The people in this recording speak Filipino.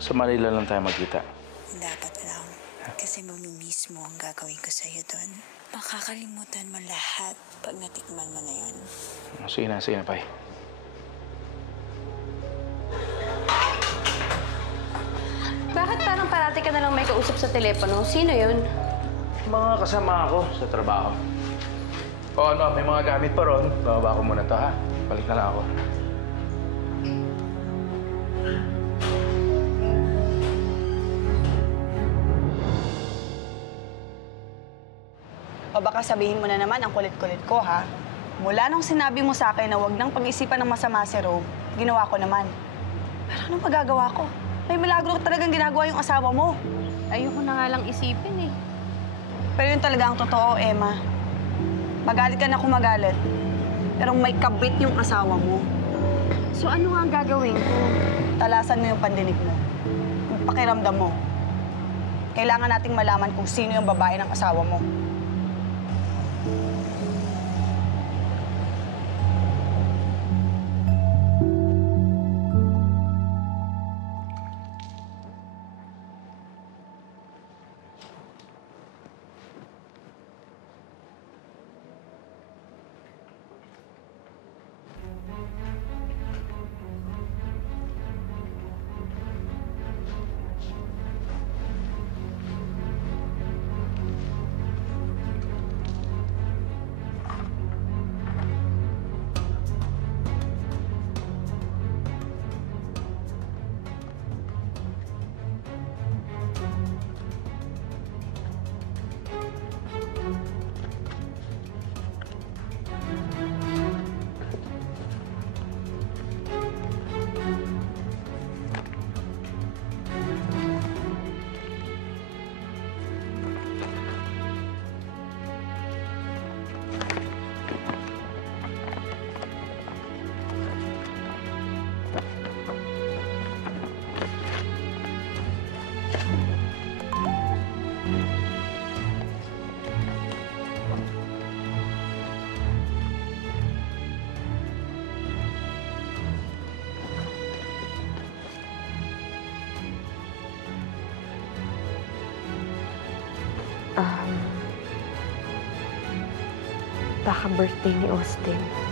sa Manila lang tayo magkita. Dapat lang. Kasi mamimiss mo ang gagawin ko sa'yo doon. Makakalimutan mo lahat pag natikman mo na yun. Sige na, Pai. Bakit parang parati ka na lang may kausap sa telepono? Sino yun? Mga kasama ako sa trabaho. O ano, may mga gamit pa ron. Bababa ko muna to, ha? Balik na lang ako. O baka sabihin mo na naman ang kulit-kulit ko, ha? Mula nung sinabi mo sa akin na huwag nang pag-isipan ng masama si Rome, ginawa ko naman. Pero anong magagawa ko? May milagro talagang ginagawa yung asawa mo. Ayoko na nga lang isipin eh. Pero yun talaga ang totoo, Emma. Magalit ka na kung magalit. Pero may kabit yung asawa mo. So ano nga ang gagawin ko? Talasan mo yung pandinig mo. Yung pakiramdam mo. Kailangan nating malaman kung sino yung babae ng asawa mo. Baka birthday ni Austin.